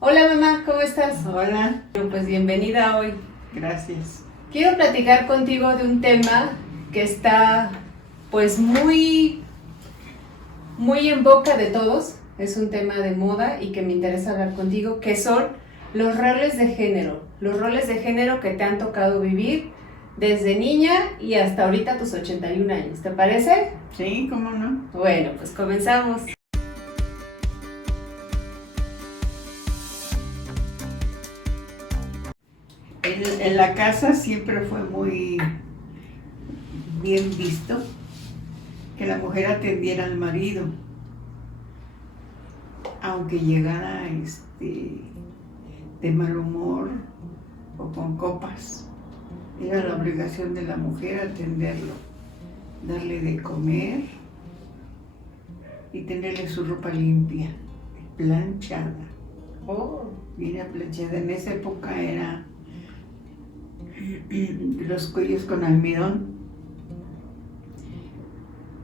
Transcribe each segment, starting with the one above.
Hola mamá, ¿cómo estás? Hola, Pues bienvenida hoy. gracias. Quiero platicar contigo de un tema que está pues muy en boca de todos. Es un tema de moda y que me interesa hablar contigo, que son los roles de género. Los roles de género que te han tocado vivir desde niña y hasta ahorita tus 81 años. ¿Te parece? Sí, ¿cómo no? Bueno, pues comenzamos. En la casa siempre fue muy bien visto que la mujer atendiera al marido, aunque llegara de mal humor o con copas. Era la obligación de la mujer atenderlo, darle de comer y tenerle su ropa limpia, planchada, Oh. bien planchada. En esa época era los cuellos con almidón,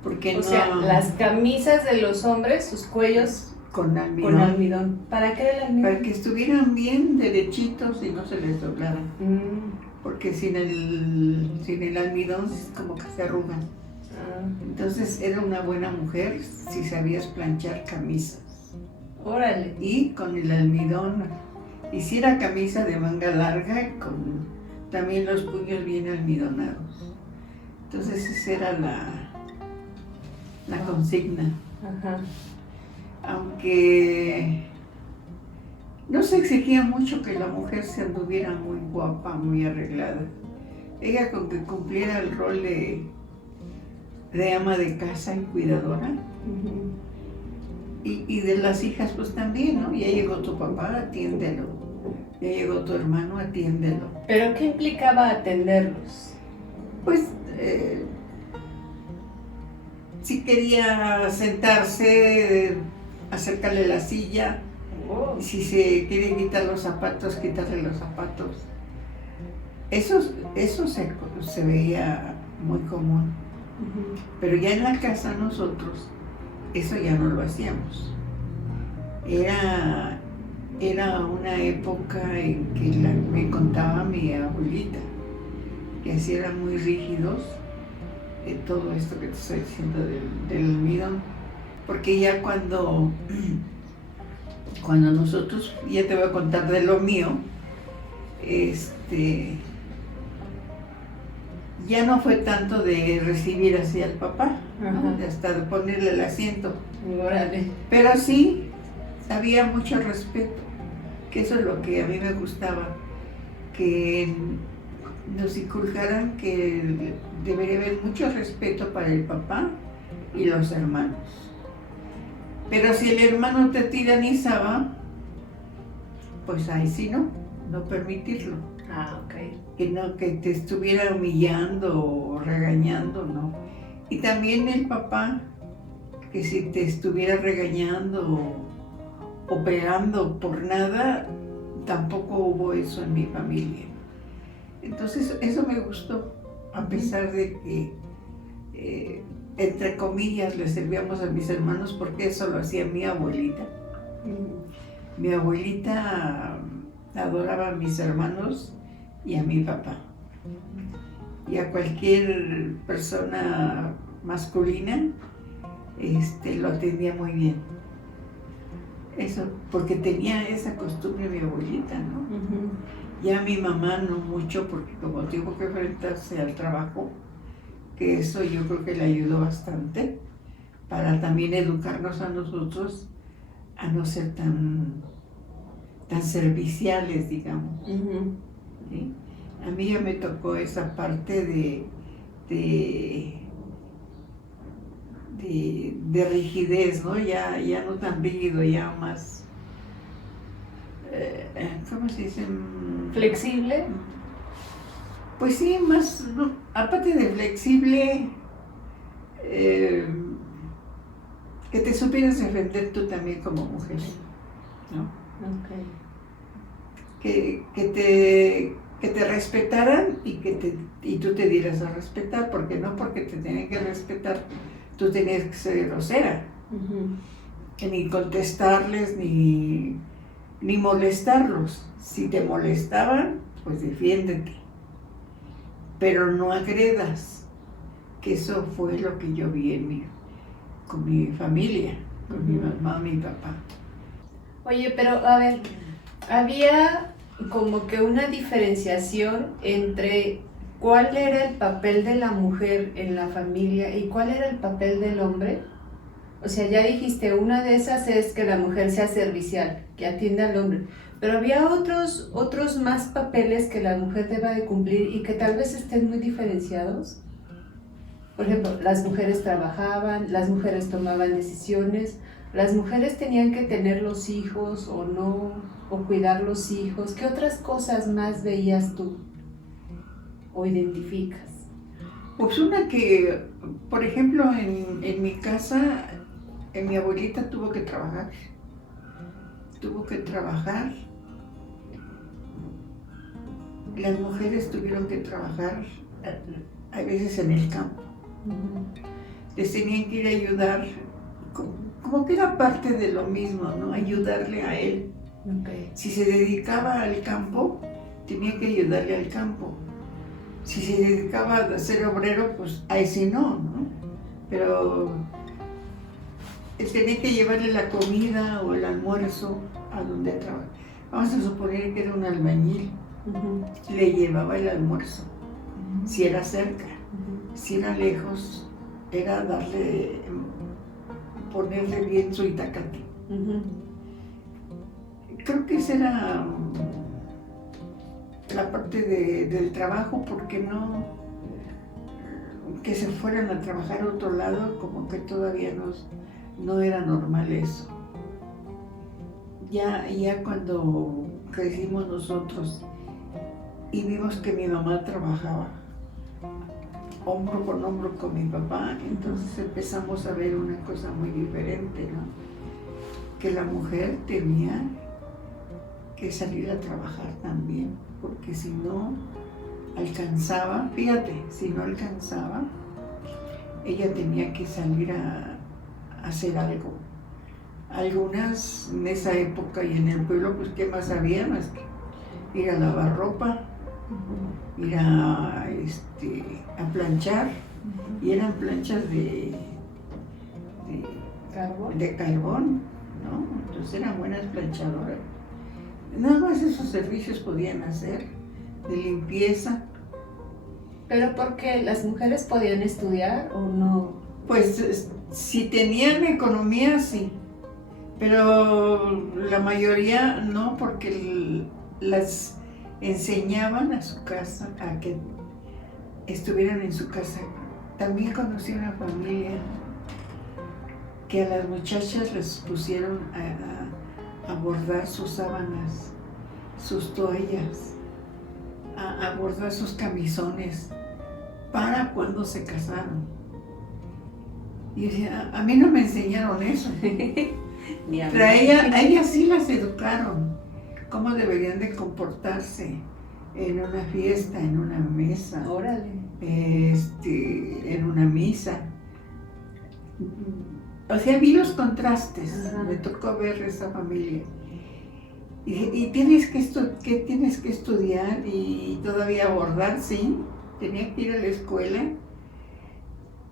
porque O sea, las camisas de los hombres, sus cuellos con almidón, con almidón. ¿Para qué el almidón? para que estuvieran bien derechitos y no se les doblaran, porque sin el almidón como que se arrugan. Entonces era una buena mujer si sabías planchar camisas. Órale. Y con el almidón, hiciera camisa de manga larga con también los puños bien almidonados. Entonces esa era la consigna. Ajá. Aunque no se exigía mucho que la mujer se anduviera muy guapa, muy arreglada. Ella con que cumpliera el rol de ama de casa y cuidadora. Y de las hijas pues también, ¿no? Ya llegó tu papá, atiéndelo. Ya llegó tu hermano, atiéndelo. ¿Pero qué implicaba atenderlos? Pues si quería sentarse, acercarle la silla. Oh. Si se quieren quitar los zapatos, quitarle los zapatos. Eso se veía muy común. Pero ya en la casa nosotros, eso ya no lo hacíamos. Era una época en que me contaba mi abuelita, que así eran muy rígidos de todo esto que te estoy diciendo del almidón. Porque ya cuando nosotros, ya te voy a contar de lo mío, ya no fue tanto de recibir así al papá, ¿no? Hasta de ponerle el asiento. Órale. Pero sí, había mucho respeto, que eso es lo que a mí me gustaba, que nos inculcaran que debería haber mucho respeto para el papá y los hermanos. Pero si el hermano te tiranizaba, pues ahí sí no permitirlo. Ah, ok. Que te estuviera humillando o regañando, no. Y también el papá, que si te estuviera regañando o pegando por nada, tampoco hubo eso en mi familia. Entonces eso me gustó, a pesar de que entre comillas le servíamos a mis hermanos, porque eso lo hacía mi abuelita. Mi abuelita adoraba a mis hermanos y a mi papá. Y a cualquier persona masculina lo atendía muy bien. Eso, porque tenía esa costumbre mi abuelita, ¿no? Ya mi mamá no mucho, porque como tuvo que enfrentarse al trabajo, que eso yo creo que le ayudó bastante para también educarnos a nosotros a no ser tan serviciales, digamos. ¿Sí? A mí ya me tocó esa parte de rigidez, ¿no? Ya no tan rígido, ya más, ¿cómo se dice? ¿Flexible? Pues sí, más, no, aparte de flexible, que te supieras defender tú también como mujer, ¿no? Ok. Que te respetaran y tú te dieras a respetar, porque no porque te tienen que respetar, tú tenías que ser grosera, ni contestarles, ni ni molestarlos. Si te molestaban, pues defiéndete, pero no agredas, que eso fue lo que yo vi con mi familia, con mi mamá, mi papá. Oye, pero a ver, había como que una diferenciación entre cuál era el papel de la mujer en la familia y cuál era el papel del hombre. O sea, ya dijiste, una de esas es que la mujer sea servicial, que atienda al hombre, pero había otros más papeles que la mujer deba de cumplir y que tal vez estén muy diferenciados. Por ejemplo, las mujeres trabajaban, las mujeres tomaban decisiones, las mujeres tenían que tener los hijos o no, o cuidar los hijos. ¿Qué otras cosas más veías tú o identificas? Pues una que, por ejemplo, en mi casa, mi abuelita tuvo que trabajar, las mujeres tuvieron que trabajar a veces en el campo, les tenían que ir a ayudar, como que era parte de lo mismo, ¿no? Ayudarle a él. Okay. Si se dedicaba al campo, tenía que ayudarle al campo. Si se dedicaba a ser obrero, pues a ese no, ¿no? Pero tenía que llevarle la comida o el almuerzo a donde trabajaba. Vamos a suponer que era un albañil, le llevaba el almuerzo, si era cerca, si era lejos, era ponerle bien su itacate. Creo que esa era la parte del trabajo, porque no, que se fueran a trabajar a otro lado, como que todavía no era normal eso. Ya cuando crecimos nosotros y vimos que mi mamá trabajaba hombro con hombro con mi papá, entonces empezamos a ver una cosa muy diferente, ¿no? Que la mujer tenía que salir a trabajar también, porque si no alcanzaba, si no alcanzaba, ella tenía que salir a hacer algo. Algunas en esa época y en el pueblo, pues qué más había más que ir a lavar ropa, ir a planchar, y eran planchas de carbón, ¿no? Entonces eran buenas planchadoras. Nada más esos servicios podían hacer, de limpieza. ¿Pero porque las mujeres podían estudiar o no? Pues si tenían economía, sí, pero la mayoría no, porque las enseñaban a su casa, a que estuvieran en su casa. También conocí una familia que a las muchachas les pusieron a bordar sus sábanas, sus toallas, a bordar sus camisones para cuando se casaron. Y decía, a mí no me enseñaron eso. Pero a ellas sí las educaron, cómo deberían de comportarse en una fiesta, en una mesa, en una misa. O sea, vi los contrastes. Ajá. Me tocó ver esa familia. Y tienes que estudiar y todavía bordar, sí. Tenía que ir a la escuela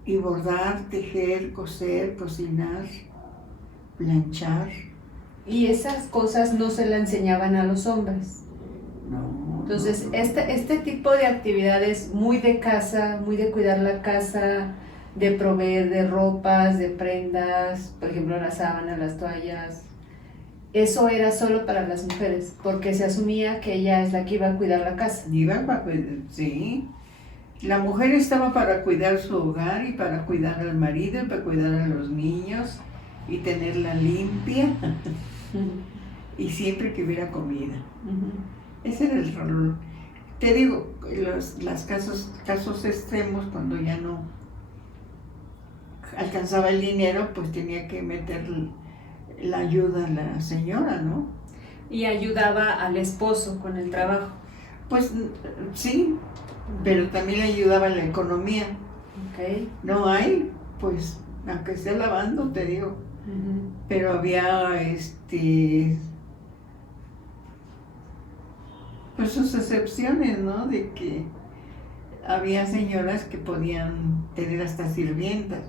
y bordar, tejer, coser, cocinar, planchar. ¿Y esas cosas no se las enseñaban a los hombres? No. Entonces, este tipo de actividades muy de casa, muy de cuidar la casa, de proveer de ropas, de prendas, por ejemplo las sábanas, las toallas, eso era solo para las mujeres, porque se asumía que ella es la que iba a cuidar la casa. Sí. La mujer estaba para cuidar su hogar y para cuidar al marido y para cuidar a los niños y tenerla limpia y siempre que hubiera comida. Ese era el rol. Te digo, los casos extremos, cuando ya no alcanzaba el dinero, pues tenía que meter la ayuda a la señora, ¿no? Y ayudaba al esposo con el trabajo. Pues sí, pero también le ayudaba en la economía. Okay. No hay, pues, aunque esté lavando, te digo. Pero había pues sus excepciones, ¿no? De que había señoras que podían tener hasta sirvientas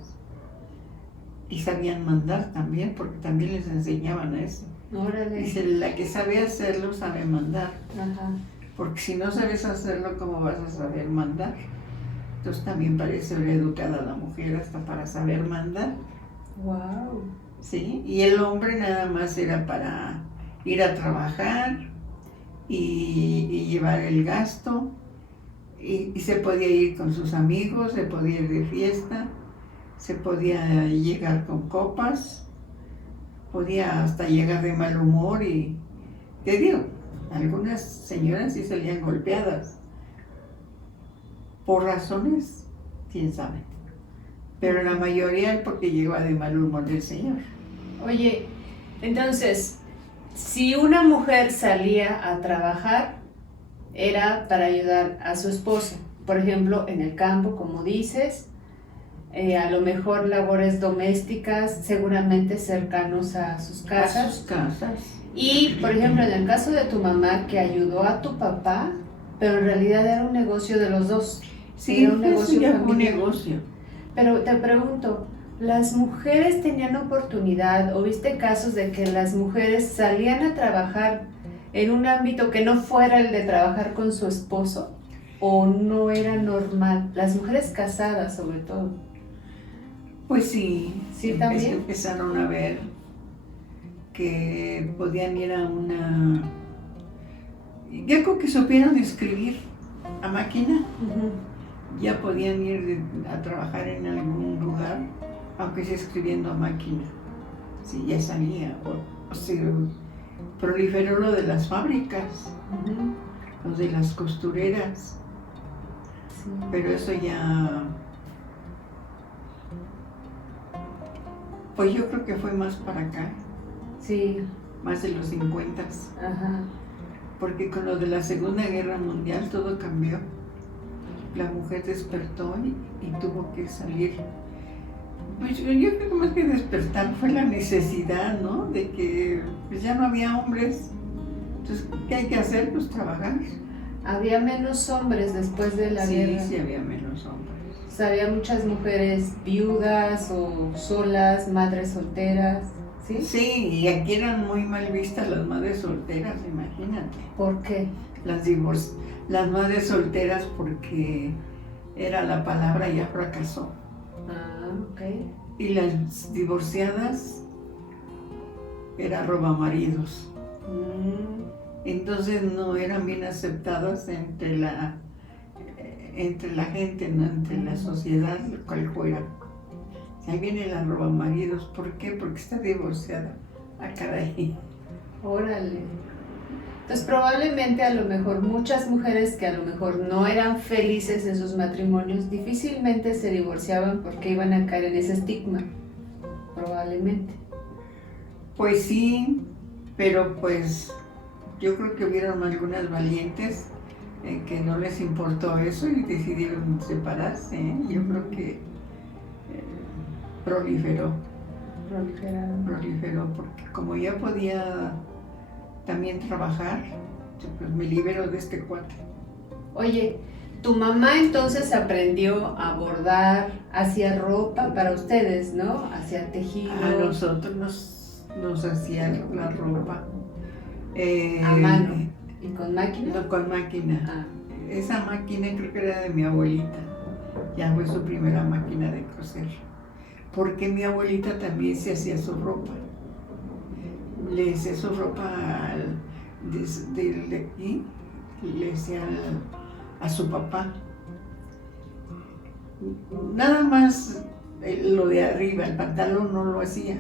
y sabían mandar también, porque también les enseñaban eso. Órale. Dice, la que sabe hacerlo sabe mandar, Ajá. porque si no sabes hacerlo, ¿cómo vas a saber mandar? Entonces también parece educada la mujer hasta para saber mandar, Wow. ¿sí? Y el hombre nada más era para ir a trabajar y llevar el gasto, y se podía ir con sus amigos, se podía ir de fiesta, se podía llegar con copas, podía hasta llegar de mal humor y, te digo, algunas señoras sí salían golpeadas, por razones, quién sabe, pero la mayoría es porque llegaba de mal humor del señor. Oye, entonces, si una mujer salía a trabajar, era para ayudar a su esposo. Por ejemplo, en el campo, como dices, a lo mejor labores domésticas, seguramente cercanos a sus A casas. sus casas. Y, por ejemplo, en el caso de tu mamá, que ayudó a tu papá, pero en realidad era un negocio de los dos. Sí, Era un eso negocio ya fue un familiar. negocio. Pero te pregunto, ¿las mujeres tenían oportunidad o viste casos de que las mujeres salían a trabajar en un ámbito que no fuera el de trabajar con su esposo? ¿O no era normal? Las mujeres casadas, sobre todo. Pues sí, Sí, también. empezaron a ver que podían ir a una... Ya con que supieron escribir a máquina, ya podían ir a trabajar en algún lugar, aunque sea escribiendo a máquina. Sí, ya salía. O sea, proliferó lo de las fábricas, lo de las costureras, Sí. pero eso ya... Pues yo creo que fue más para acá, Sí, más de los 50, ajá. porque con lo de la Segunda Guerra Mundial todo cambió. La mujer despertó y tuvo que salir. Pues yo creo que más que despertar fue la necesidad, ¿no? De que pues ya no había hombres. Entonces, ¿qué hay que hacer? Pues trabajar. Había menos hombres después de la Sí, guerra. sí había menos hombres. O sea, había muchas mujeres viudas o solas, madres solteras, ¿sí? Sí, y aquí eran muy mal vistas las madres solteras, imagínate. ¿Por qué? Las madres solteras porque era la palabra ya fracasó. Ah, ok. Y las divorciadas era robamaridos. Entonces no eran bien aceptadas entre la gente, ¿no? Entre la sociedad, cual fuera. Ahí viene la robamaridos. ¿Por qué? Porque está divorciada. Ah, caray. Órale. Entonces probablemente a lo mejor muchas mujeres que a lo mejor no eran felices en sus matrimonios difícilmente se divorciaban porque iban a caer en ese estigma. Probablemente. Pues sí, pero pues yo creo que hubieron algunas valientes que no les importó eso y decidieron separarse, ¿eh? Yo creo que proliferó, porque como ya podía también trabajar, pues me libero de este cuate. Oye, tu mamá entonces aprendió a bordar, hacía ropa para ustedes, ¿no? Hacía tejido. A nosotros nos hacían la ropa. A mano. ¿Y con máquina? No, con máquina. Ah. Esa máquina creo que era de mi abuelita. Ya fue su primera máquina de coser. Porque mi abuelita también se hacía su ropa. Le hacía su ropa desde aquí, le hacía a su papá. Nada más lo de arriba, el pantalón no lo hacía.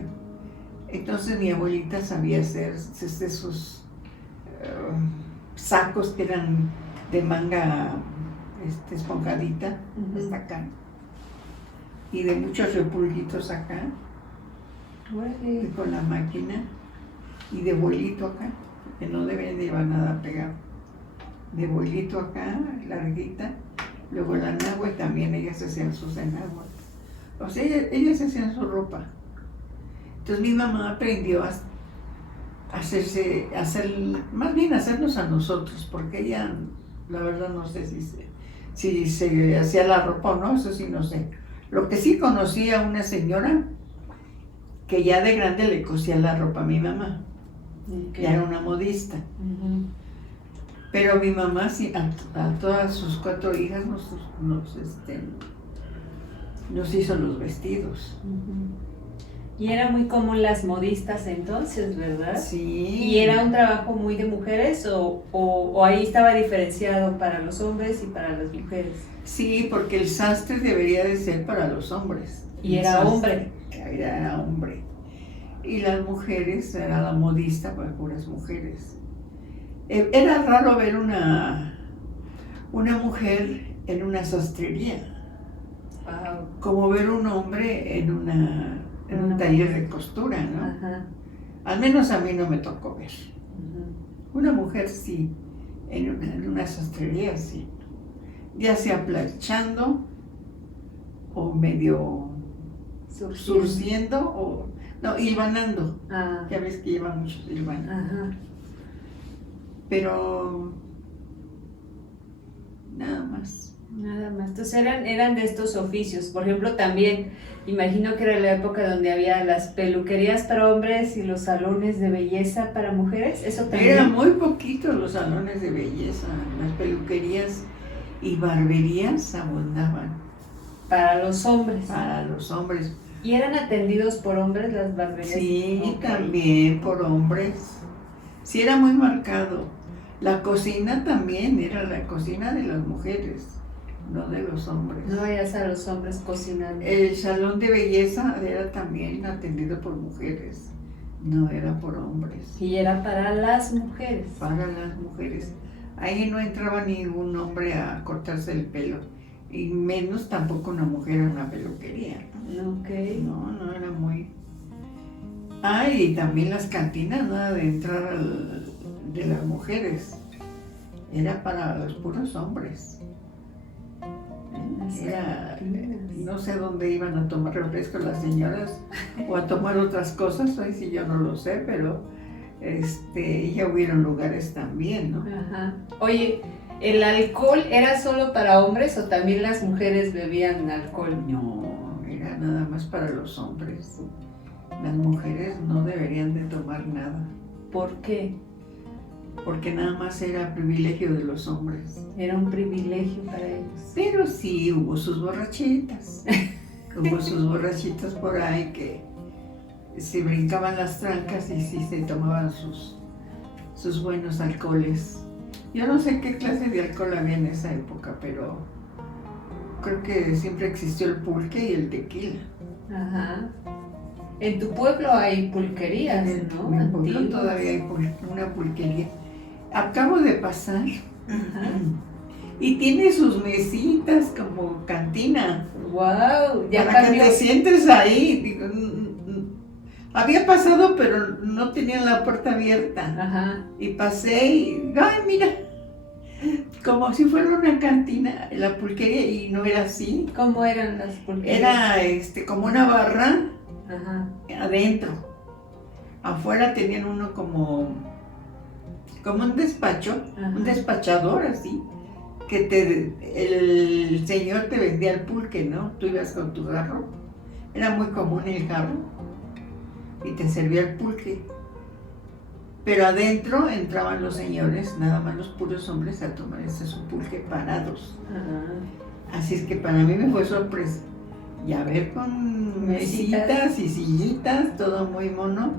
Entonces mi abuelita sabía hacer esos sacos que eran de manga esponjadita, hasta acá, y de muchos repulguitos acá, y con la máquina, y de vuelito acá, que no deben llevar nada pegado, de vuelito acá, larguita, luego la náhuatl también, ellas hacían sus enaguas, o sea, ellas hacían su ropa. Entonces mi mamá aprendió más bien hacernos a nosotros, porque ella, la verdad no sé si se hacía la ropa o no, eso sí no sé. Lo que sí conocí a una señora que ya de grande le cosía la ropa a mi mamá, Okay. ya era una modista. Ujú. Pero mi mamá sí, a todas sus 4 hijas nos hizo los vestidos. Y era muy común las modistas entonces, ¿verdad? Sí. ¿Y era un trabajo muy de mujeres o ahí estaba diferenciado para los hombres y para las mujeres? Sí, porque el sastre debería de ser para los hombres. Y El era sastre hombre. Era hombre. Y las mujeres, era la modista para puras mujeres. Era raro ver una mujer en una sastrería, Wow. como ver un hombre en un taller de costura, ¿no? Ajá. Al menos a mí no me tocó ver. Ujú. Una mujer sí, en una sastrería sí. Ya sea planchando o medio surciendo o no, hilvanando. Ah. Ya ves que lleva muchos hilvanos. Ajá. Pero nada más. Nada más. Entonces eran de estos oficios. Por ejemplo, también imagino que era la época donde había las peluquerías para hombres y los salones de belleza para mujeres. Eso también. Eran muy poquitos los salones de belleza, las peluquerías y barberías abundaban. Para los hombres. Para los hombres. ¿Y eran atendidos por hombres las barberías? Sí, Okay. también por hombres. Sí, era muy marcado. La cocina también era la cocina de las mujeres, no de los hombres. No veías a los hombres cocinando. El salón de belleza era también atendido por mujeres, no era por hombres. Y era para las mujeres. Para las mujeres. Ahí no entraba ningún hombre a cortarse el pelo, y menos tampoco una mujer en una peluquería. Ok. No, era muy... y también las cantinas, nada de entrar de las mujeres, era para los puros hombres. No sé dónde iban a tomar refresco las señoras o a tomar otras cosas, ahí sí yo no lo sé, pero ya hubieron lugares también, ¿no? Ajá. Oye, ¿el alcohol era solo para hombres o también las mujeres bebían alcohol? No, era nada más para los hombres. Las mujeres no deberían de tomar nada. ¿Por qué? Porque nada más era privilegio de los hombres. Era un privilegio para ellos. Pero sí hubo sus borrachitas. Hubo sus borrachitas por ahí que se brincaban las trancas y sí se tomaban sus buenos alcoholes. Yo no sé qué clase de alcohol había en esa época, pero creo que siempre existió el pulque y el tequila. Ajá. En tu pueblo hay pulquerías, ¿no? En mi pueblo Antiguas. todavía hay una pulquería. Acabo de pasar. Ajá. Y tiene sus mesitas como cantina. Wow, ya para cambió. que te sientes ahí. Digo, había pasado, pero no tenía la puerta abierta. Ajá. Y pasé y, ay, mira, como si fuera una cantina, la pulquería, y no era así. ¿Cómo eran las pulquerías? Era como una barra Ajá. adentro. Afuera tenían uno como un despacho, Ajá. un despachador así, que el señor te vendía el pulque, ¿no? Tú ibas con tu jarro, era muy común el jarro, y te servía el pulque. Pero adentro entraban los señores, nada más los puros hombres, a tomar su pulque parados. Ajá. Así es que para mí me fue sorpresa. Y a ver, con mesitas y sillitas, todo muy mono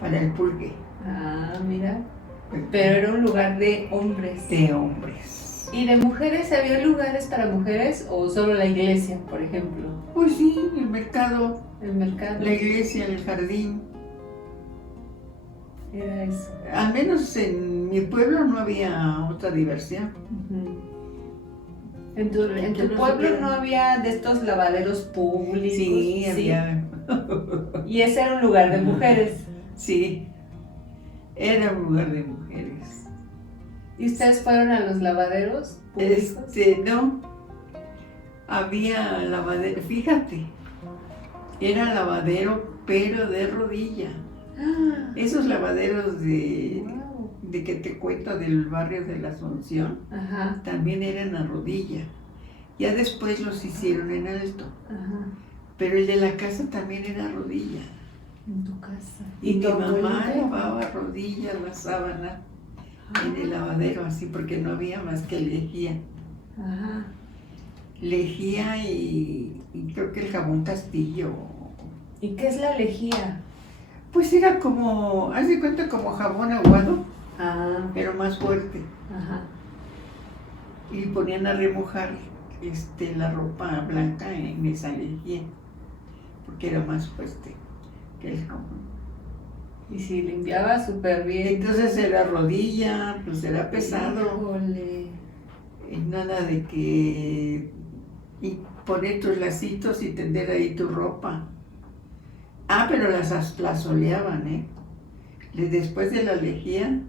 para el pulque. Ah, mira. Pero era un lugar de hombres. De hombres. ¿Y de mujeres había lugares para mujeres o solo la iglesia, por ejemplo? Pues sí, el mercado, El mercado. la iglesia, el jardín. Era eso. Al menos en mi pueblo no había otra diversión. Ujú. En tu no pueblo supiera. no había de estos lavaderos públicos. Sí, había. Y ese era un lugar de mujeres. Sí, era un lugar de mujeres. ¿Y ustedes fueron a los lavaderos públicos? No, había lavadero, fíjate, era lavadero pero de rodilla. Esos lavaderos Wow. de que te cuento del barrio de la Asunción, Ajá, también eran a rodilla. Ya después los hicieron en alto, ajá. pero el de la casa también era a rodilla. En tu casa. Y mi tu mamá abuelita? lavaba a rodillas la sábana en el lavadero, así, porque no había más que lejía. Ajá. Lejía y creo que el jabón Castillo. ¿Y qué es la lejía? Pues era como, haz de cuenta como jabón aguado, Ah, pero más fuerte. ajá. Y ponían a remojar la ropa blanca en esa lejía, porque era más fuerte que el jabón. Y si limpiaba súper bien. Entonces era rodilla, pues era pesado. Híjole. Y nada de que y poner tus lacitos y tender ahí tu ropa. Ah, pero las soleaban, ¿eh? Después de la lejía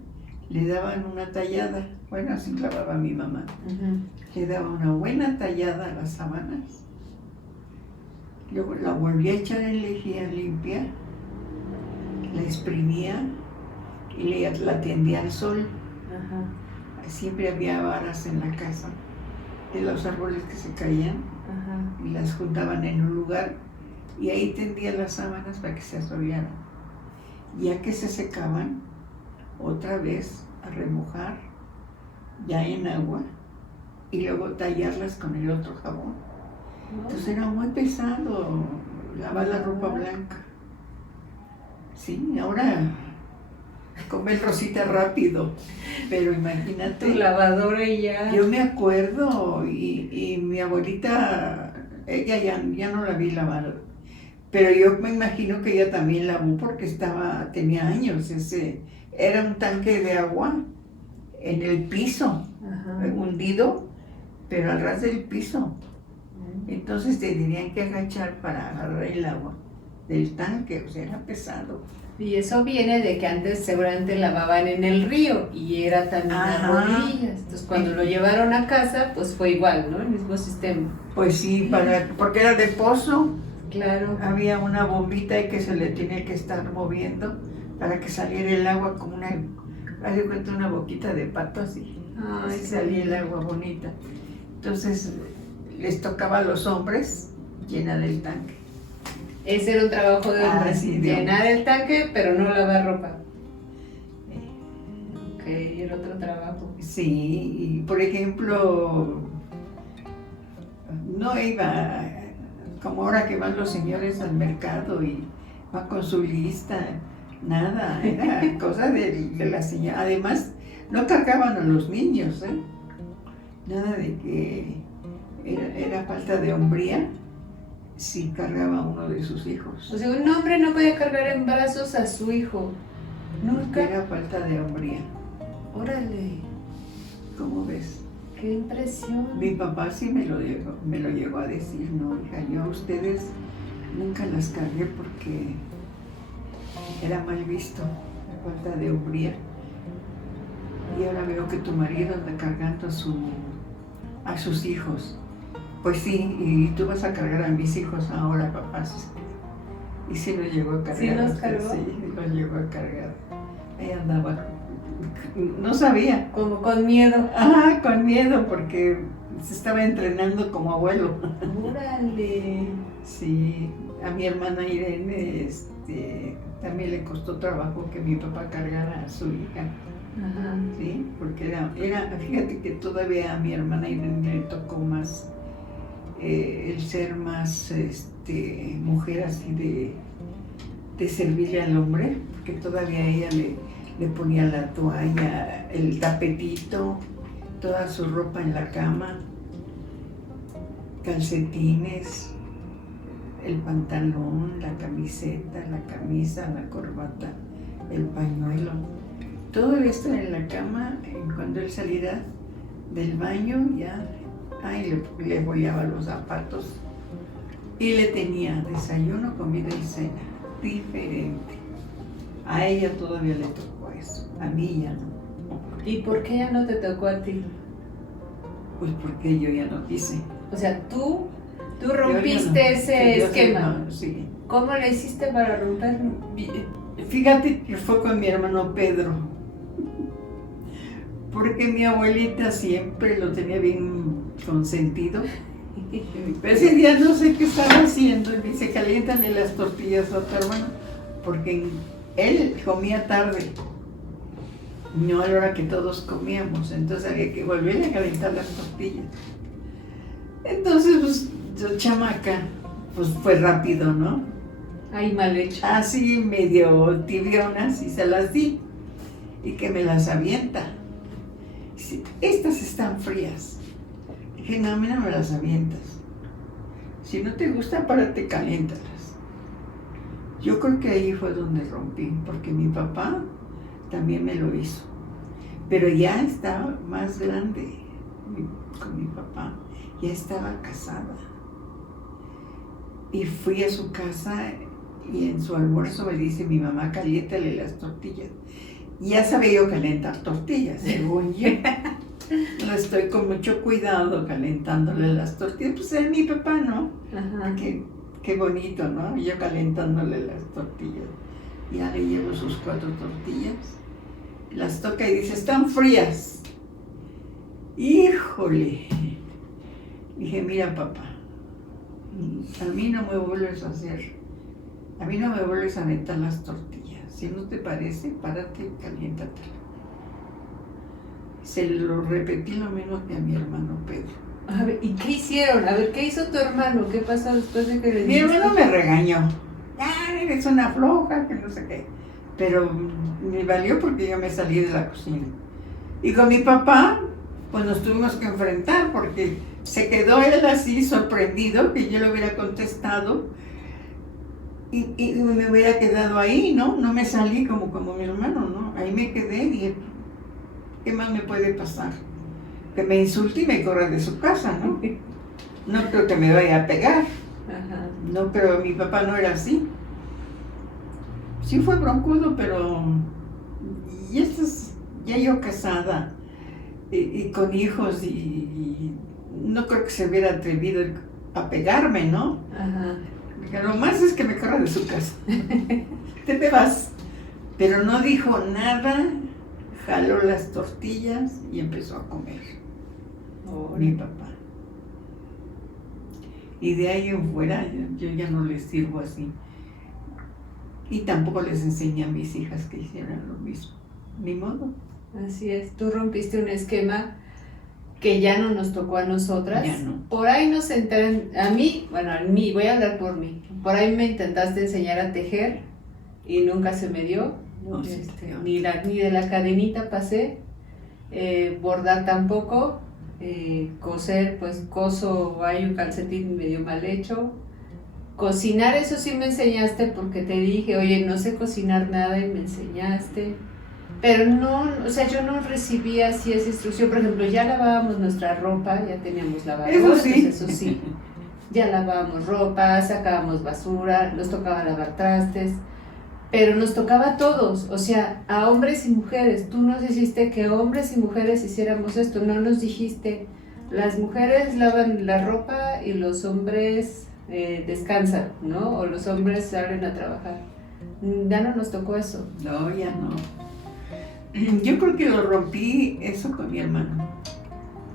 le daban una tallada. Bueno, así lavaba mi mamá. Ujú. Le daba una buena tallada a las sábanas. Luego la volvía a echar en lejía limpia, la exprimía y la tendía al sol. Ajá. Siempre había varas en la casa de los árboles que se caían Ajá. y las juntaban en un lugar y ahí tendía las sábanas para que se asolearan. Ya que se secaban, otra vez a remojar ya en agua y luego tallarlas con el otro jabón. Entonces era muy pesado lavar la ropa blanca. Sí, ahora comer rosita rápido, pero Tu imagínate. lavadora y ya. Yo me acuerdo y mi abuelita, ella ya no la vi lavar, pero yo me imagino que ella también lavó porque tenía años, era un tanque de agua en el piso, Ajá. hundido, pero al ras del piso. Entonces te tenían que agachar para agarrar el agua del tanque, o sea, era pesado. Y eso viene de que antes seguramente lavaban en el río y era también a Ajá. rodillas. Entonces cuando lo llevaron a casa, pues fue igual, ¿no? El mismo sistema. Pues sí, porque era de pozo. Claro. Había una bombita y que se le tenía que estar moviendo para que saliera el agua como haz de cuenta, una boquita de pato así. Ay, Así salía el agua bonita. Entonces les tocaba a los hombres llenar el tanque. Ese era un trabajo de hombre. Sí, de Llenar el tanque, pero no lavar ropa. Eh, Ok, era otro trabajo. Sí, y por ejemplo, no iba como ahora que van los señores al mercado y van con su lista, nada, era cosa de la señora. Además, no cargaban a los niños, ¿eh? Nada de que era falta de hombría si cargaba a uno de sus hijos. O sea, un hombre no podía cargar en brazos a su hijo. Nunca. Era falta de hombría. Órale, ¿Cómo ves? qué impresión. Mi papá sí me lo llegó a decir, no, hija, yo a ustedes nunca las cargué porque era mal visto, la falta de hombría. Y ahora veo que tu marido anda cargando a sus hijos. Pues sí, y tú vas a cargar a mis hijos ahora, papás. Y sí los llegó a cargar. ¿Sí los cargó? Sí, los llegó a cargar. Ahí andaba. No sabía. Como con miedo. Ah, con miedo porque se estaba entrenando como abuelo. Órale. Sí, a mi hermana Irene también le costó trabajo que mi papá cargara a su hija. Ajá. Sí, porque fíjate que todavía a mi hermana Irene le tocó más el ser más mujer así de servirle al hombre, porque todavía ella le ponía la toalla, el tapetito, toda su ropa en la cama, calcetines, el pantalón, la camiseta, la camisa, la corbata, el pañuelo. Todo esto en la cama, cuando él saliera del baño, ya le boleaba los zapatos y le tenía desayuno, comida y cena, diferente. A ella todavía le tocó eso, a mí ya no. ¿Y por qué ya no te tocó a ti? Pues porque yo ya no quise. O sea, tú Yo ya rompiste no, ese yo esquema. no, sí. ¿Cómo le hiciste para romperlo? Fíjate que fue con mi hermano Pedro, porque mi abuelita siempre lo tenía bien consentido. Pero ese día no sé qué estaba haciendo y me dice, caliéntale las tortillas a tu hermano, porque él comía tarde, no a la hora que todos comíamos, entonces había que volver a calentar las tortillas. Entonces, pues, yo chamaca, pues fue rápido, ¿no? Ay, mal hecho. Así medio tibionas y se las di y que me las avienta. Dice, estas están frías. Dije, no, a mí no me las avientas. Si no te gusta, párate, caliéntalas. Yo creo que ahí fue donde rompí, porque mi papá también me lo hizo. Pero ya estaba más grande con mi papá, ya estaba casada. Y fui a su casa y en su almuerzo me dice mi mamá, caliéntale las tortillas. Y ya sabía yo calentar tortillas, según yo. Lo estoy con mucho cuidado calentándole las tortillas. Pues es mi papá, ¿no? Ajá. Qué bonito, ¿no? Y yo calentándole las tortillas. Ya le llevo sus 4 tortillas. Las toca y dice, están frías. Híjole. Dije, mira, papá, a mí no me vuelves a hacer, a mí no me vuelves a aventar las tortillas. Si no te parece, párate y caliéntatela. Se lo repetí lo mismo que a mi hermano Pedro. A ver, ¿y qué hicieron? A ver, ¿qué hizo tu hermano? ¿Qué pasó después de que le Mi dijiste? hermano me regañó. Ah, eres una floja, que no sé qué. Pero me valió porque yo me salí de la cocina. Y con mi papá, pues nos tuvimos que enfrentar porque se quedó él así sorprendido que yo le hubiera contestado y me hubiera quedado ahí, ¿no? No me salí como mi hermano, ¿no? Ahí me quedé y dije, ¿qué más me puede pasar? Que me insulte y me corra de su casa, ¿no? No creo que me vaya a pegar. Ajá. No, pero mi papá no era así. Sí fue broncudo, pero ya yo casada y con hijos y no creo que se hubiera atrevido a pegarme, ¿no? Ajá. Que lo más es que me corra de su casa. Te vas. Pero no dijo nada, jaló las tortillas y empezó a comer. Mi papá. Y de ahí en fuera yo ya no les sirvo así. Y tampoco les enseñé a mis hijas que hicieran lo mismo. Ni modo. Así es, tú rompiste un esquema que ya no nos tocó a nosotras. Ya no. Por ahí nos enteran, a mí, voy a hablar por mí. Por ahí me intentaste enseñar a tejer y nunca se me dio. No, sí, tío. Ni de la cadenita pasé, bordar tampoco, coser, pues coso, hay un calcetín medio mal hecho. Cocinar, eso sí me enseñaste porque te dije, oye, no sé cocinar nada y me enseñaste. Pero no, o sea, yo no recibía así esa instrucción. Por ejemplo, ya lavábamos nuestra ropa, ya teníamos lavadora, Eso sí. entonces eso sí. Ya lavábamos ropa, sacábamos basura, nos tocaba lavar trastes, pero nos tocaba a todos, o sea, a hombres y mujeres. Tú nos dijiste que hombres y mujeres hiciéramos esto, no nos dijiste, las mujeres lavan la ropa y los hombres descansan, ¿no? O los hombres salen a trabajar. Ya no nos tocó eso. No, ya no. Yo creo que lo rompí eso con mi hermano.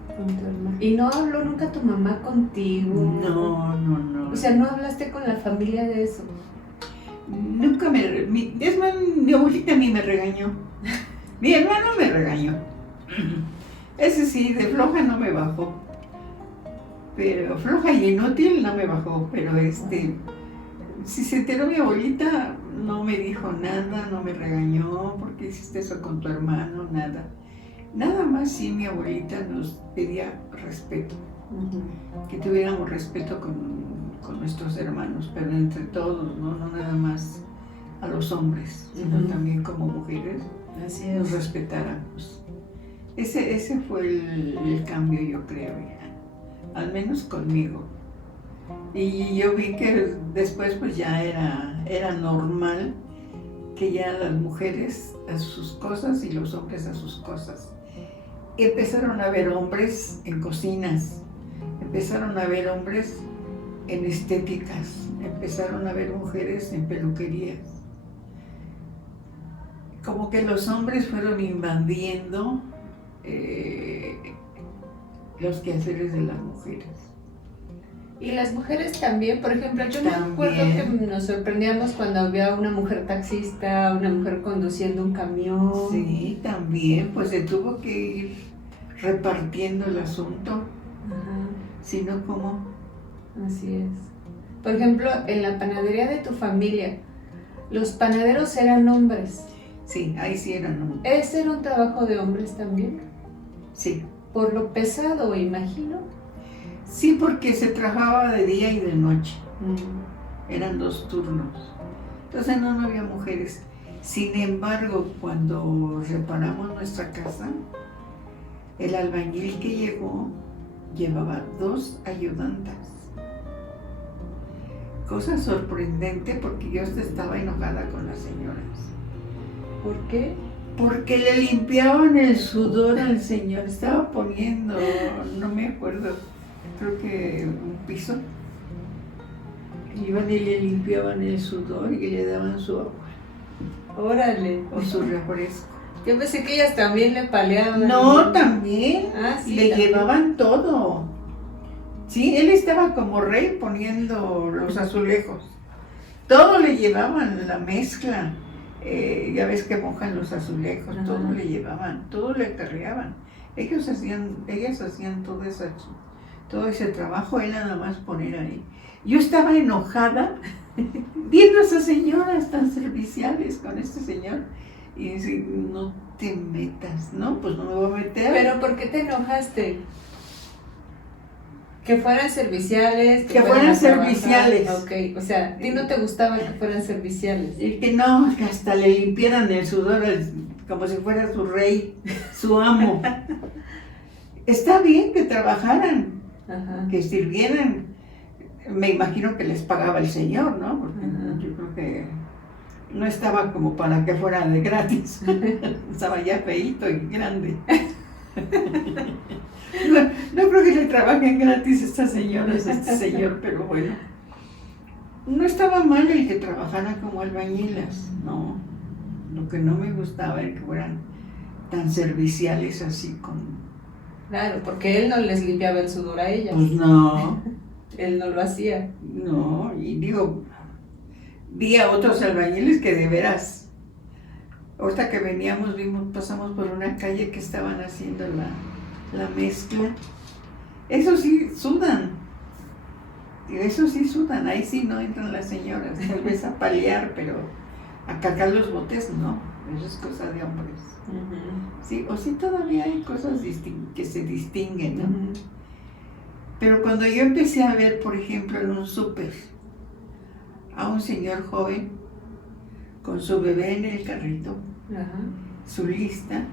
Con tu hermano. ¿Y no habló nunca tu mamá contigo? No. O sea, ¿no hablaste con la familia de eso? Nunca es más, mi abuelita a mí me regañó. Mi hermano me regañó. Ese sí, de floja no me bajó. Pero floja y inútil no me bajó. Pero si se enteró mi abuelita, no me dijo nada, no me regañó, ¿por qué hiciste eso con tu hermano? Nada. Nada más sí mi abuelita nos pedía respeto, que tuviéramos respeto con nuestros hermanos, pero entre todos, no nada más a los hombres, sino también como mujeres, Así nos es. respetáramos. Ese fue el cambio, yo creo, hija. Al menos conmigo. Y yo vi que después pues ya era normal que ya las mujeres a sus cosas y los hombres a sus cosas. Empezaron a ver hombres en cocinas, empezaron a ver hombres en estéticas, empezaron a ver mujeres en peluquerías. como que los hombres fueron invadiendo los quehaceres de las mujeres. Y las mujeres también, por ejemplo, yo me acuerdo También. que nos sorprendíamos cuando había una mujer taxista, una mujer conduciendo un camión. Sí, también, pues se tuvo que ir repartiendo el asunto, Ajá, si no, ¿cómo? así es. Por ejemplo, en la panadería de tu familia, los panaderos eran hombres. Sí, ahí sí eran hombres. ¿Ese era un trabajo de hombres también? Sí. Por lo pesado, imagino. Sí, porque se trabajaba de día y de noche. Mm. Eran 2 turnos. Entonces no había mujeres. Sin embargo, cuando reparamos nuestra casa, el albañil que llegó llevaba 2 ayudantas. Cosa sorprendente porque yo estaba enojada con las señoras. ¿Por qué? Porque le limpiaban el sudor al señor. Estaba poniendo, no me acuerdo, creo que un piso. Iban y le limpiaban el sudor y le daban su agua Órale. o su refresco. Yo pensé que ellas también le paleaban. No, también. Ah, sí. Le también. llevaban todo. Sí, él estaba como rey poniendo los azulejos. Todo le llevaban, la mezcla. Ya ves que mojan los azulejos, Ajá. todo le llevaban, todo le cargaban. Ellas hacían todo ese trabajo, él nada más poner ahí. Yo estaba enojada viendo a esas señoras tan serviciales con este señor. Y decir, no te metas, no, pues no me voy a meter. ¿Pero por qué te enojaste? Que fueran serviciales. Que fueran a trabajar. serviciales. Ok, o sea, a ti no te gustaba que fueran serviciales. Y que no, que hasta le limpiaran el sudor como si fuera su rey, su amo. Está bien que trabajaran, Ajá. que sirvieran. Me imagino que les pagaba el señor, ¿no? Porque Ajá. yo creo que no estaba como para que fuera de gratis. Estaba ya feíto y grande. No creo que le trabajen gratis estas señoras, este señor, pero bueno. No estaba mal el que trabajaran como albañilas, no. Lo que no me gustaba era que fueran tan serviciales así con... Claro, porque él no les limpiaba el sudor a ellas. Pues no, Él no lo hacía. no, y digo, vi a otros albañiles que de veras, ahorita que veníamos, pasamos por una calle que estaban haciendo la mezcla. Eso sí, sudan. Eso sí sudan, ahí sí no entran las señoras, tal vez a paliar, pero a cargar los botes no, eso es cosa de hombres. Uh-huh. Sí, o sí todavía hay cosas que se distinguen, ¿no? Uh-huh. Pero cuando yo empecé a ver, por ejemplo, en un súper, a un señor joven con su bebé en el carrito, Ajá. su lista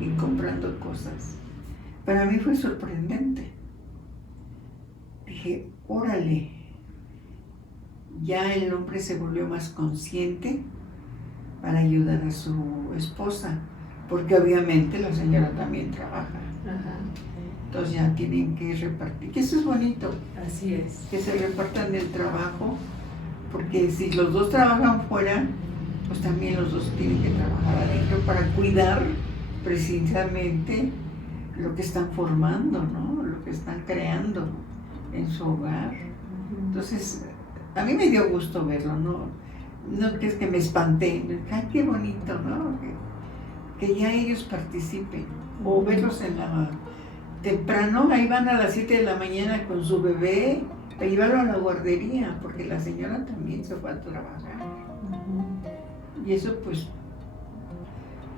y comprando cosas, para mí fue sorprendente. Dije, órale, ya el hombre se volvió más consciente para ayudar a su esposa, porque obviamente la señora también trabaja. Ajá. Entonces ya tienen que repartir, que eso es bonito, Así es. que se repartan el trabajo, porque si los dos trabajan fuera, pues también los dos tienen que trabajar adentro para cuidar precisamente lo que están formando, ¿no? Lo que están creando en su hogar. Entonces, a mí me dio gusto verlo, no que es que me espanté, ay, qué bonito, ¿no? Que ya ellos participen, o verlos temprano, ahí van a las 7 de la mañana con su bebé, para llevarlo a la guardería, porque la señora también se fue a trabajar. Uh-huh. Y eso pues,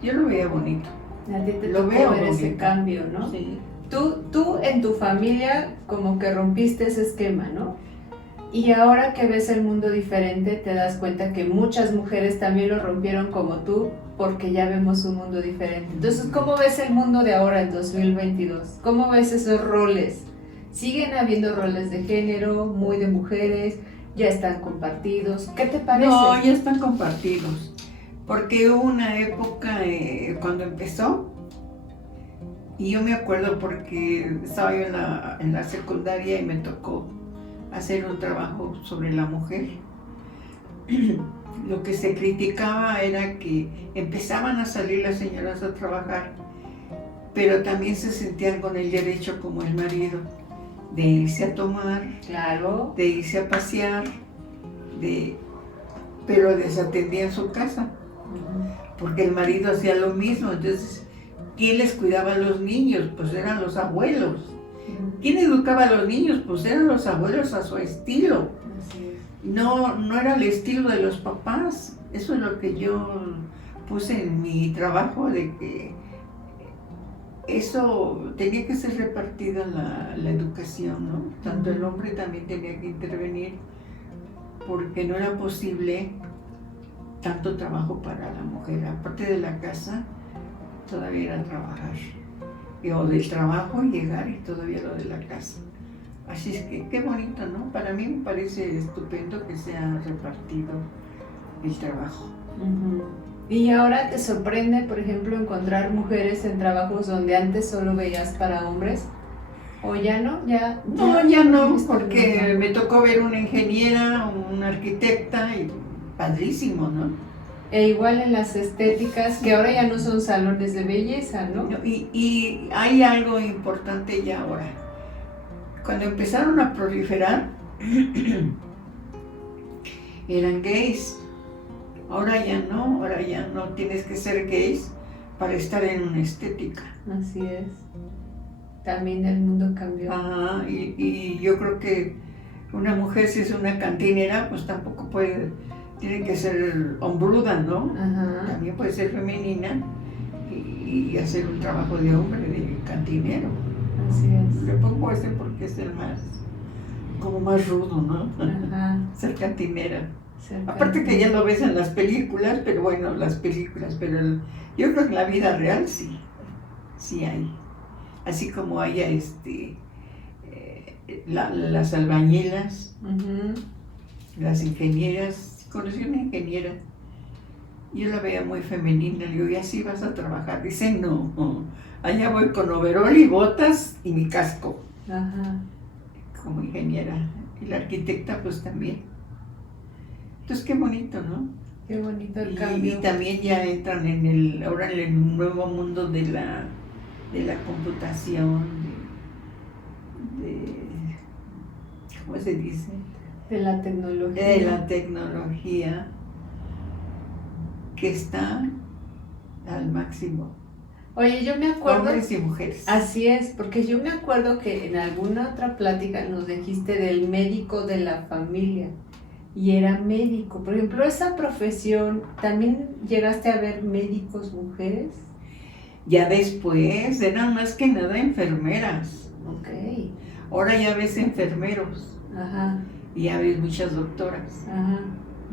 yo lo veía bonito. A ti te Lo tocó veo ver ese bonito. cambio, ¿no? Sí. Tú en tu familia como que rompiste ese esquema, ¿no? Y ahora que ves el mundo diferente, te das cuenta que muchas mujeres también lo rompieron como tú, porque ya vemos un mundo diferente. Entonces, ¿cómo ves el mundo de ahora, en 2022? ¿Cómo ves esos roles? ¿Siguen habiendo roles de género, muy de mujeres? ¿Ya están compartidos? ¿Qué te parece? No, ya están compartidos. Porque hubo una época cuando empezó, y yo me acuerdo porque estaba yo en la secundaria y me tocó hacer un trabajo sobre la mujer. lo que se criticaba era que empezaban a salir las señoras a trabajar, pero también se sentían con el derecho como el marido de irse a tomar, Claro. de irse a pasear, pero desatendían su casa, porque el marido hacía lo mismo. Entonces, ¿quién les cuidaba a los niños? Pues eran los abuelos. ¿Quién educaba a los niños? Pues eran los abuelos a su estilo. Así es. No era el estilo de los papás. Eso es lo que yo puse en mi trabajo, de que eso tenía que ser repartida la educación, ¿no? Tanto el hombre también tenía que intervenir, porque no era posible tanto trabajo para la mujer. Aparte de la casa, todavía era trabajar. O del trabajo llegar y todavía lo de la casa. Así es que qué bonito, ¿no? Para mí me parece estupendo que sea repartido el trabajo. Y ahora te sorprende, por ejemplo, encontrar mujeres en trabajos donde antes solo veías para hombres. ¿O ya no? No, ya no, porque me tocó ver una ingeniera, una arquitecta, y padrísimo, ¿no? E igual en las estéticas, que ahora ya no son salones de belleza, ¿no? Y hay algo importante ya ahora. Cuando empezaron a proliferar, eran gays. Ahora ya no tienes que ser gays para estar en una estética. Así es. También el mundo cambió. Ajá, y yo creo que una mujer, si es una cantinera, pues tampoco tiene que ser hombruda, ¿no? Ajá. También puede ser femenina y hacer un trabajo de hombre, de cantinero. Así es. Le pongo ese porque es el como más rudo, ¿no? Ajá. Ser cantinera. Cerca. Aparte que ya lo ves en las películas, pero bueno, yo creo que en la vida real sí hay. Así como haya las albañilas, las ingenieras. Conocí una ingeniera, yo la veía muy femenina, le digo, ¿y así vas a trabajar? Dice, no, allá voy con overol y botas y mi casco. Ajá. Como ingeniera. Y la arquitecta pues también. Entonces qué bonito, ¿no? Qué bonito el cambio. Y también ya entran ahora en el nuevo mundo de la computación, ¿cómo se dice? De la tecnología. De la tecnología, que está al máximo. Oye, yo me acuerdo. Hombres y mujeres. Así es, porque yo me acuerdo que en alguna otra plática nos dijiste del médico de la familia. Y era médico. Por ejemplo, esa profesión, ¿también llegaste a ver médicos mujeres? Ya después eran más que nada enfermeras. Ok. Ahora ya ves enfermeros. Ajá. Y ya ves muchas doctoras. Ajá.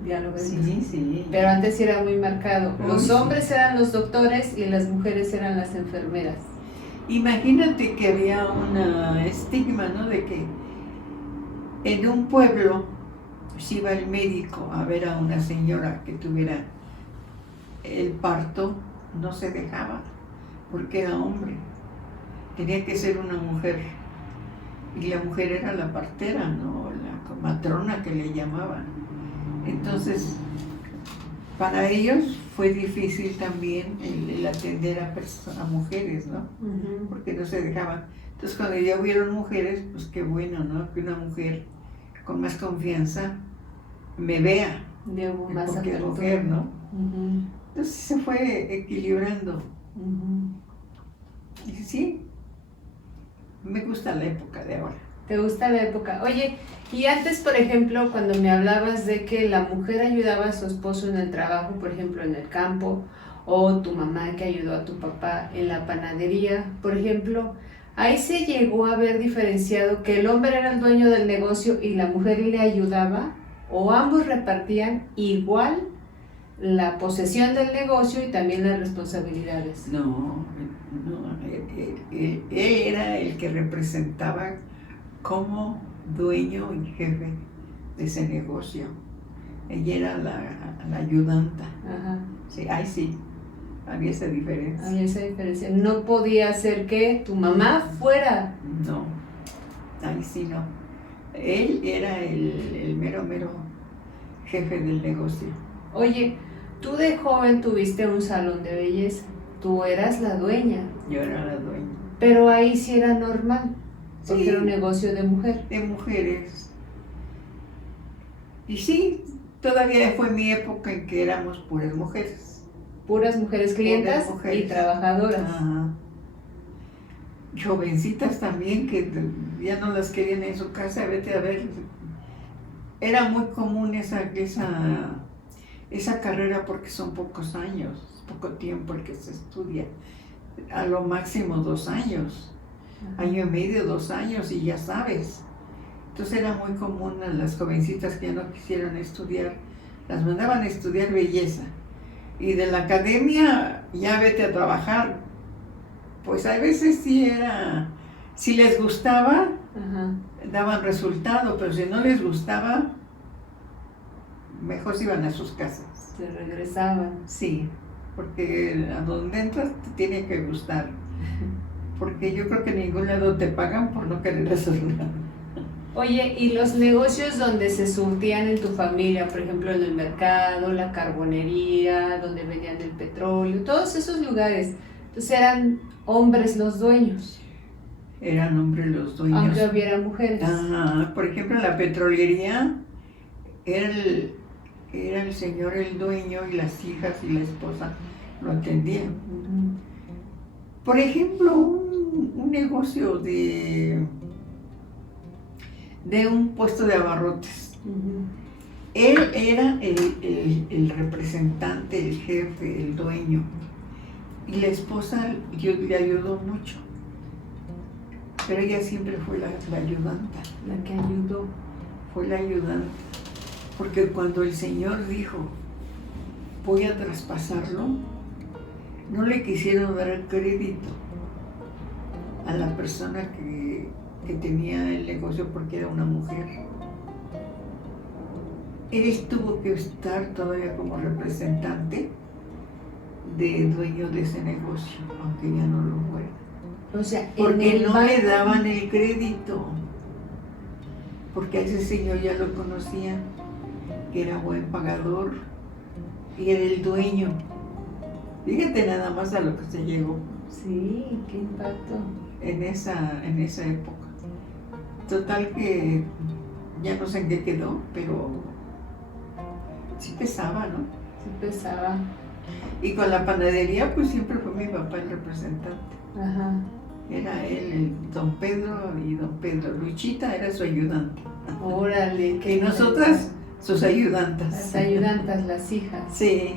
Ya lo ves. Sí. Pero antes era muy marcado. Uy, Los sí. hombres eran los doctores y las mujeres eran las enfermeras. Imagínate que había un estigma, ¿no? De que en un pueblo, si iba el médico a ver a una señora que tuviera el parto, no se dejaba, porque era hombre. Tenía que ser una mujer. Y la mujer era la partera, ¿no? La matrona que le llamaban. Entonces, para ellos fue difícil también el atender a mujeres, ¿no? Porque no se dejaban. Entonces, cuando ya hubieron mujeres, pues qué bueno, ¿no? Que una mujer con más confianza me vea, De más porque es apertura. mujer, ¿no? Entonces se fue equilibrando. Y sí, me gusta la época de ahora. ¿Te gusta la época? Oye, y antes, por ejemplo, cuando me hablabas de que la mujer ayudaba a su esposo en el trabajo, por ejemplo, en el campo, o tu mamá que ayudó a tu papá en la panadería, por ejemplo, ahí se llegó a ver diferenciado que el hombre era el dueño del negocio y la mujer le ayudaba, o ambos repartían igual la posesión del negocio y también las responsabilidades. No, él era el que representaba como dueño y jefe de ese negocio. Ella era la ayudanta. Ajá. Sí, ahí sí, había esa diferencia. Había esa diferencia. No podía ser que tu mamá fuera. No, ahí sí no. Él era el mero jefe del negocio. Oye, tú de joven tuviste un salón de belleza, tú eras la dueña, Yo era la dueña. pero ahí sí era normal, porque Sí. era un negocio de mujer. De mujeres. Y sí, todavía fue mi época en que éramos puras mujeres. Puras mujeres clientas Puras mujeres. y trabajadoras. Ajá. Jovencitas también que ya no las querían en su casa, vete a ver. Era muy común esa carrera porque son pocos años, poco tiempo el que se estudia. A lo máximo 2 años, año y medio, 2 años y ya sabes. Entonces era muy común a las jovencitas que ya no quisieron estudiar, las mandaban a estudiar belleza. Y de la academia ya vete a trabajar. Pues a veces sí era, si les gustaba, Ajá. daban resultado, pero si no les gustaba, mejor se iban a sus casas. Se regresaban. Sí, porque a donde entras te tiene que gustar. Porque yo creo que en ningún lado te pagan por no querer hacer nada. Oye, ¿y los negocios donde se surtían en tu familia, por ejemplo en el mercado, la carbonería, donde vendían el petróleo, todos esos lugares, entonces eran hombres los dueños, Eran hombres los dueños. aunque hubiera mujeres? Ajá, por ejemplo, en la petrolería era el señor el dueño y las hijas y la esposa lo atendían. Ujú. Por ejemplo, un negocio de un puesto de abarrotes. Ujú. Él era el representante, el jefe, el dueño. Y la esposa le ayudó mucho. Pero ella siempre fue la ayudanta. La que ayudó. Fue la ayudante. Porque cuando el Señor dijo, voy a traspasarlo, no le quisieron dar crédito a la persona que tenía el negocio porque era una mujer. Él tuvo que estar todavía como representante de dueño de ese negocio, aunque ya no lo fuera. O sea, Porque no le banco- daban el crédito. Porque a ese señor ya lo conocían, que era buen pagador y era el dueño. Fíjate nada más a lo que se llegó Sí, qué impacto. en esa época. Total que ya no sé en qué quedó, pero sí pesaba, ¿no? Sí pesaba. Y con la panadería, pues siempre fue mi papá el representante. Ajá. Era él, el don Pedro y don Pedro. Luchita era su ayudante. Órale. Y nosotras, sus ayudantas. Las ayudantas, las hijas. Sí,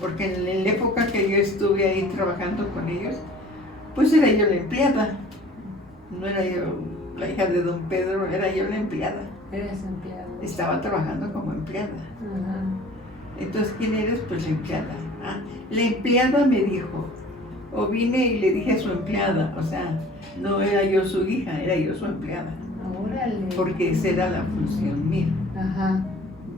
porque en la época que yo estuve ahí trabajando con ellos, pues era yo la empleada. No era yo la hija de don Pedro, era yo la empleada. Eres empleado. Estaba trabajando como empleada. Ajá. Entonces, ¿quién eres? Pues la empleada. Ah, la empleada me dijo, o vine y le dije a su empleada, o sea, no era yo su hija, era yo su empleada, Órale. porque esa era la función mía. Ajá.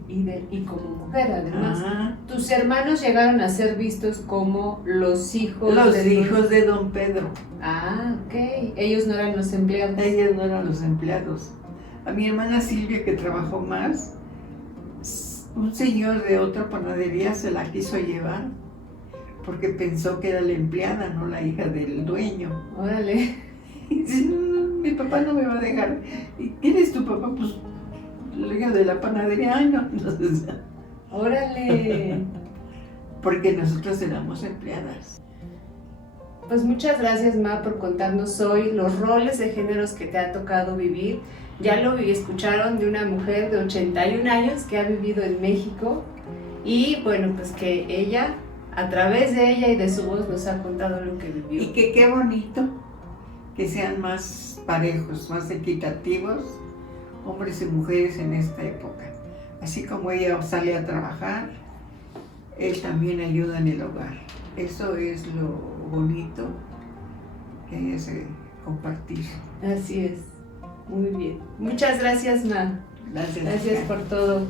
Y como mujer, además. Ajá. Tus hermanos llegaron a ser vistos como los hijos Los de hijos de don Pedro. Ah, ok. Ellos no eran los empleados. Ellos no eran los empleados. A mi hermana Silvia, que trabajó más, un señor de otra panadería se la quiso llevar porque pensó que era la empleada, no la hija del dueño. Órale. Y dice, "No, mi papá no me va a dejar. ¿Y quién es tu papá? Pues la hija de la panadería. Ay, no. Entonces, Órale. porque nosotros éramos empleadas. Pues muchas gracias, Ma, por contarnos hoy los roles de géneros que te ha tocado vivir. Ya lo escucharon de una mujer de 81 años que ha vivido en México y bueno, pues que ella, a través de ella y de su voz, nos ha contado lo que vivió. Y que qué bonito que sean más parejos, más equitativos, hombres y mujeres en esta época. Así como ella sale a trabajar, él también ayuda en el hogar. Eso es lo bonito que es compartir. Así es. Muy bien. Muchas gracias, Ma. Gracias. Gracias por todo.